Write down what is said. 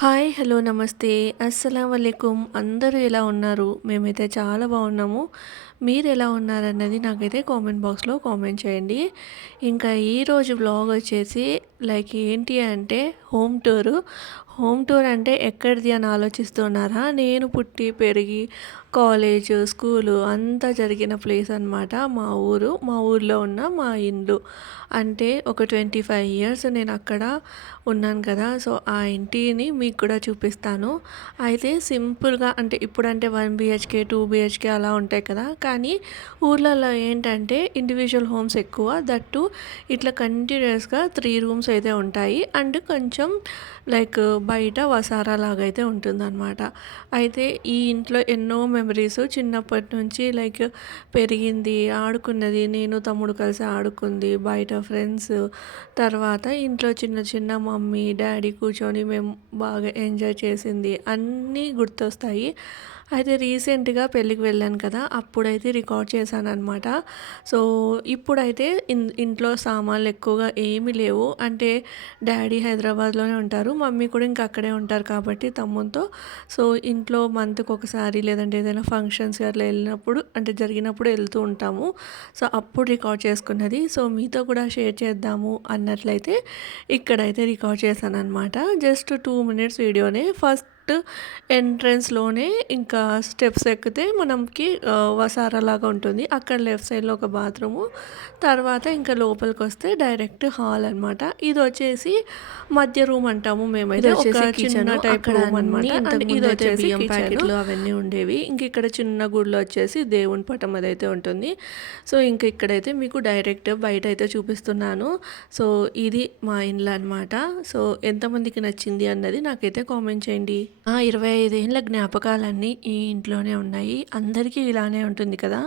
Hi hello నమస్తే. అస్సలం వాలేకుం అందరూ ఎలా ఉన్నారు? మేమైతే చాలా బాగున్నాము. మీరు ఎలా ఉన్నారన్నది నాకైతే కామెంట్ బాక్స్లో కామెంట్ చేయండి. ఇంకా ఈరోజు బ్లాగ్ వచ్చేసి లైక్ ఏంటి అంటే హోమ్ టూరు. హోమ్ టూర్ అంటే ఎక్కడిది అని ఆలోచిస్తున్నారా? నేను పుట్టి పెరిగి కాలేజ్ స్కూలు అంతా జరిగిన ప్లేస్ అనమాట మా ఊరు మా ఊర్లో ఉన్న మా ఇల్లు అంటే ఒక ట్వంటీ ఫైవ్ ఇయర్స్ నేను అక్కడ ఉన్నాను కదా సో ఆ ఇంటిని మీకు కూడా చూపిస్తాను. అయితే సింపుల్గా అంటే ఇప్పుడంటే వన్ బిహెచ్కే టూ బిహెచ్కే అలా ఉంటాయి కదా కానీ ఊర్లలో ఏంటంటే ఇండివిజువల్ హోమ్స్ ఎక్కువ. దట్టు ఇట్లా కంటిన్యూస్గా త్రీ రూమ్స్ అయితే ఉంటాయి. అండ్ కొంచెం లైక్ బయట వసారా లాగా అయితే ఉంటుందన్నమాట. అయితే ఈ ఇంట్లో ఎన్నో మెమరీస్ చిన్నప్పటి నుంచి లైక్ పెరిగింది ఆడుకున్నది. నేను తమ్ముడు కలిసి ఆడుకుంది బయట ఫ్రెండ్స్ తర్వాత ఇంట్లో చిన్న చిన్న మమ్మీ డాడీ కూర్చొని మేము బాగా ఎంజాయ్ చేసింది. అన్నీ గుర్తొస్తాయి. అయితే రీసెంట్గా పెళ్ళికి వెళ్ళాను కదా అప్పుడైతే రికార్డ్ చేశాను అనమాట సో ఇప్పుడైతే ఇన్ ఇంట్లో సామాన్లు ఎక్కువగా ఏమీ లేవు. అంటే డాడీ హైదరాబాద్లోనే ఉంటారు మమ్మీ కూడా ఇంకా అక్కడే ఉంటారు కాబట్టి తమ్ముతో సో ఇంట్లో మంత్కి ఒకసారి లేదంటే ఏదైనా ఫంక్షన్స్ అట్లా వెళ్ళినప్పుడు అంటే జరిగినప్పుడు వెళ్తూ ఉంటాము. సో అప్పుడు రికార్డ్ చేసుకున్నది. సో మీతో కూడా షేర్ చేద్దాము అన్నట్లయితే ఇక్కడైతే రికార్డ్ చేశాను అనమాట జస్ట్ టూ మినిట్స్ వీడియోనే ఫస్ట్ ఎంట్రన్స్లోనే ఇంకా స్టెప్స్ ఎక్కితే మనకి వసారా లాగా ఉంటుంది. అక్కడ లెఫ్ట్ సైడ్లో ఒక బాత్రూము. తర్వాత ఇంకా లోపలికి వస్తే డైరెక్ట్ హాల్ అనమాట ఇది వచ్చేసి మధ్య రూమ్ అంటాము మేమైతే ఒక చిన్న టైప్ రూమ్ అనమాట ఇది వచ్చేసి ప్యాకెట్లు అవన్నీ ఉండేవి. ఇంక ఇక్కడ చిన్న గుడిలో వచ్చేసి దేవుని పటం అదైతే ఉంటుంది. సో ఇంక ఇక్కడైతే మీకు డైరెక్ట్ బయట అయితే చూపిస్తున్నాను. సో ఇది మా ఇండ్లు అనమాట సో ఎంతమందికి నచ్చింది అన్నది నాకైతే కామెంట్ చేయండి. ఆ ఇరవై ఐదేళ్ళ జ్ఞాపకాలన్నీ ఈ ఇంట్లోనే ఉన్నాయి. అందరికీ ఇలానే ఉంటుంది కదా?